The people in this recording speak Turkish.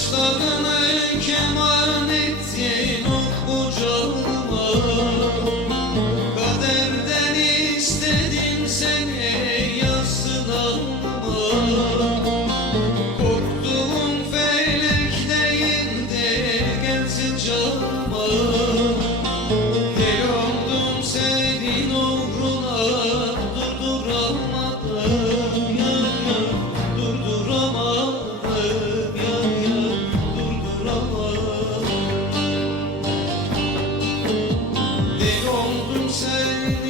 Başları oldun sen